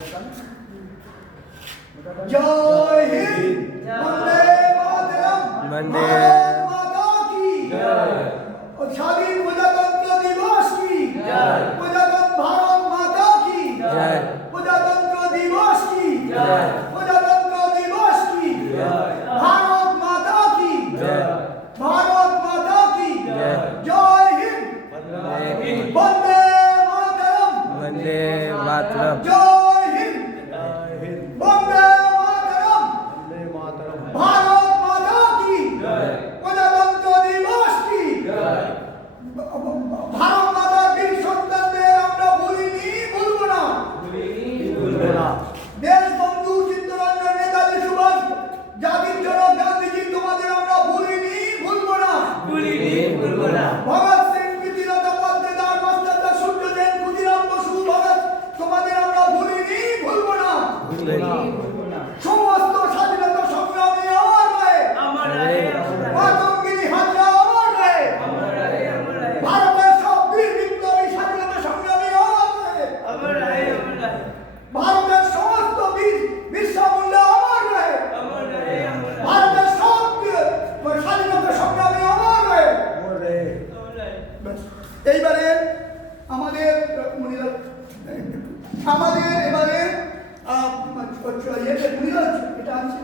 जय हिंद, वंदे मातरम, भारत माता की जय। और स्वाधीन प्रजातंत्र दिवस की जय, प्रजातंत्र भारत माता की जय, प्रजातंत्र दिवस की जय, प्रजातंत्र दिवस की जय, भारत माता की जय, भारत माता की जय। जय हिंद, वंदे मातरम, वंदे मातरम। जय हिंद, वंदे मातरम, भारत माता की जय, प्रजातंत्र दिवस की जय। भारत माताর বীর সন্তানদের আমরা ভুলিনি, ভুলব না। দেশবন্ধু চিত্তরঞ্জন নেতাজি সুভাষ, জাতির জনক গান্ধীজি, তোমাদের আমরা ভুলিনি, ভুলব না। ভগৎ সিং, প্রীতিলতা বন্দ্যোপাধ্যায়, মাস্টারদা সূর্যসেন, ক্ষুদিরাম বসু, ভগৎ, তোমাদের আমরা ভুলিনি, ভুলব না। সমস্ত স্বাধীনতা সংগ্রামী আমার রায়ে, মাতঙ্গিনী হাজরা আমার রায়ে, ভারতের সব বীর বিপ্লবী স্বাধীনতা সংগ্রামী আমার রায়ে, ভারতের সমস্ত বীর বিরসা মুন্ডা আমার রায়ে, ভারতের সব স্বাধীনতা সংগ্রামী আমার রায়ে। এইবারে আমাদের এবারে এটা আছে